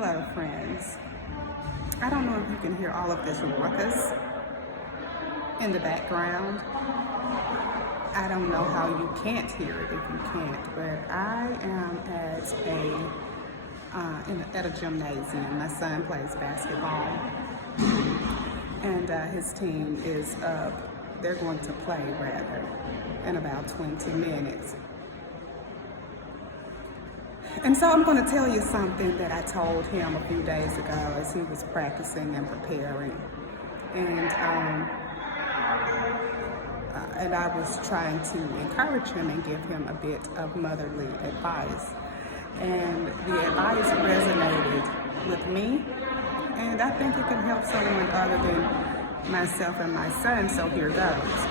Hello, friends. I don't know if you can hear all of this ruckus in the background. I don't know how you can't hear it if you can't, but I am at a gymnasium. My son plays basketball, and his team is up. They're going to play, rather, in about 20 minutes. And so I'm going to tell you something that I told him a few days ago as he was practicing and preparing. And I was trying to encourage him and give him a bit of motherly advice. And the advice resonated with me, and I think it can help someone other than myself and my son, so here goes.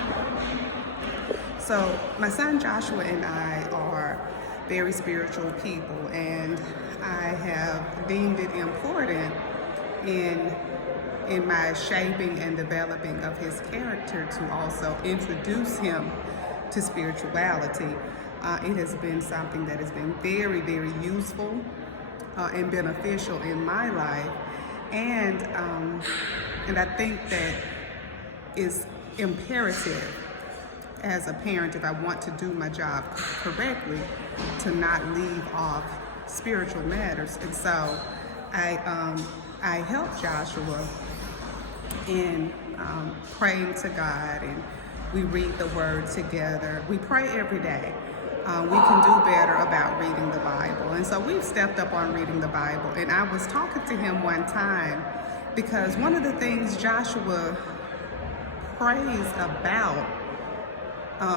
So my son Joshua and I are very spiritual people, and I have deemed it important in my shaping and developing of his character to also introduce him to spirituality. It has been something that has been very, very useful and beneficial in my life, and I think that is imperative as a parent, if I want to do my job correctly, to not leave off spiritual matters. And so I help Joshua in praying to God, and we read the Word together. We pray every day. We can do better about reading the Bible. And so we've stepped up on reading the Bible. And I was talking to him one time because one of the things Joshua prays about,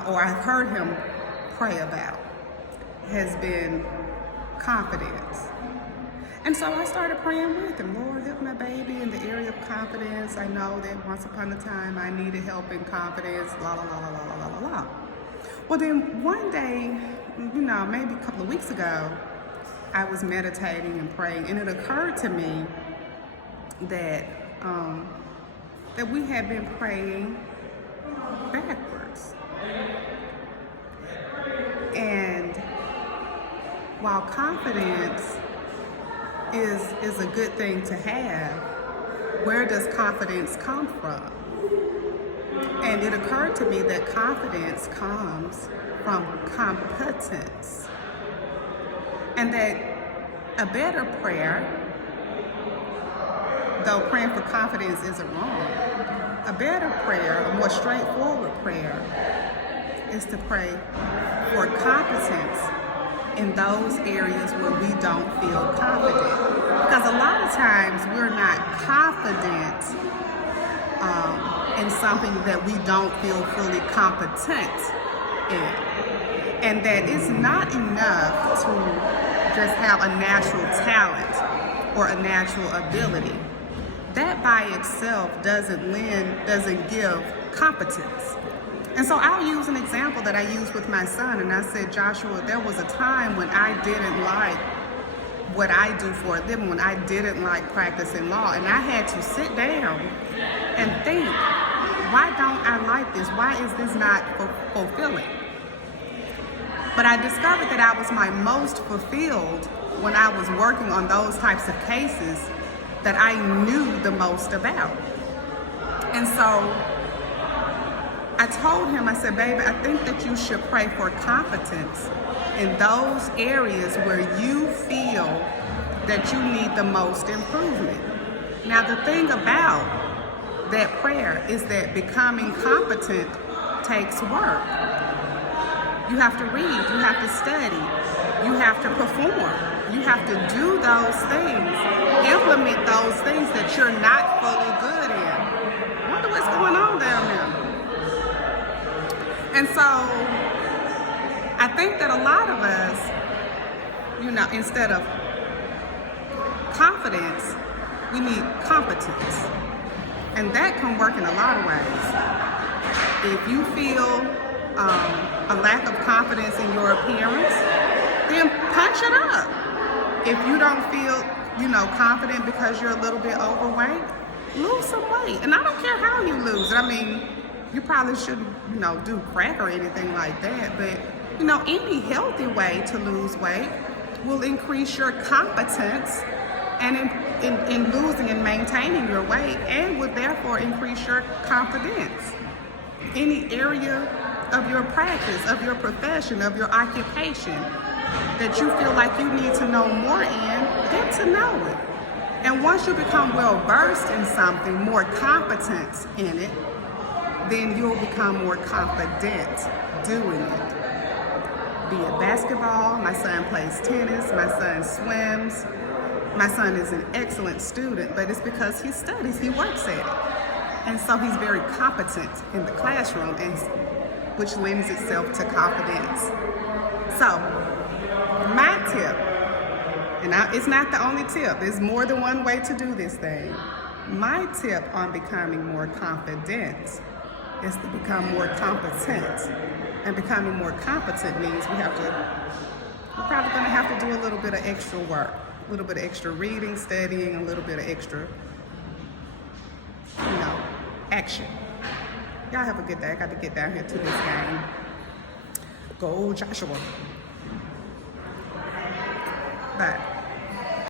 or I've heard him pray about, has been confidence. And so I started praying with him. Lord, help my baby in the area of confidence. I know that once upon a time I needed help in confidence, la la la la la la la la. Well, then one day, maybe a couple of weeks ago, I was meditating and praying, and it occurred to me that we had been praying backwards. And while confidence is a good thing to have, where does confidence come from? And it occurred to me that confidence comes from competence. And that a better prayer, though praying for confidence isn't wrong, a better prayer, a more straightforward prayer, is to pray for competence in those areas where we don't feel confident. Because a lot of times we're not confident in something that we don't feel fully competent in. And that it's not enough to just have a natural talent or a natural ability. That by itself doesn't give competence. And so I'll use an example that I used with my son, and I said, Joshua, there was a time when I didn't like what I do for a living, when I didn't like practicing law, and I had to sit down and think, why don't I like this? Why is this not fulfilling? But I discovered that I was my most fulfilled when I was working on those types of cases that I knew the most about. And so I told him, I said, baby, I think that you should pray for competence in those areas where you feel that you need the most improvement. Now, the thing about that prayer is that becoming competent takes work. You have to read, you have to study, you have to perform, you have to do those things, implement those things that you're not fully good in. I wonder what's going on down there. And so I think that a lot of us, instead of confidence, we need competence. And that can work in a lot of ways. If you feel a lack of confidence in your appearance, then punch it up. If you don't feel, confident because you're a little bit overweight, lose some weight. And I don't care how you lose it. I mean, you probably shouldn't, do crack or anything like that. But, any healthy way to lose weight will increase your competence and in losing and maintaining your weight, and would therefore increase your confidence. Any area of your practice, of your profession, of your occupation that you feel like you need to know more in, get to know it. And once you become well versed in something, more competent in it, then you'll become more confident doing it. Be it basketball, my son plays tennis, my son swims. My son is an excellent student, but it's because he studies, he works at it. And so he's very competent in the classroom, and which lends itself to confidence. So, my tip, and it's not the only tip, there's more than one way to do this thing. My tip on becoming more confident is to become more competent. And becoming more competent means we're probably going to have to do a little bit of extra work, a little bit of extra reading, studying, a little bit of extra, action. Y'all have a good day. I got to get down here to this game. Go Joshua. Bye.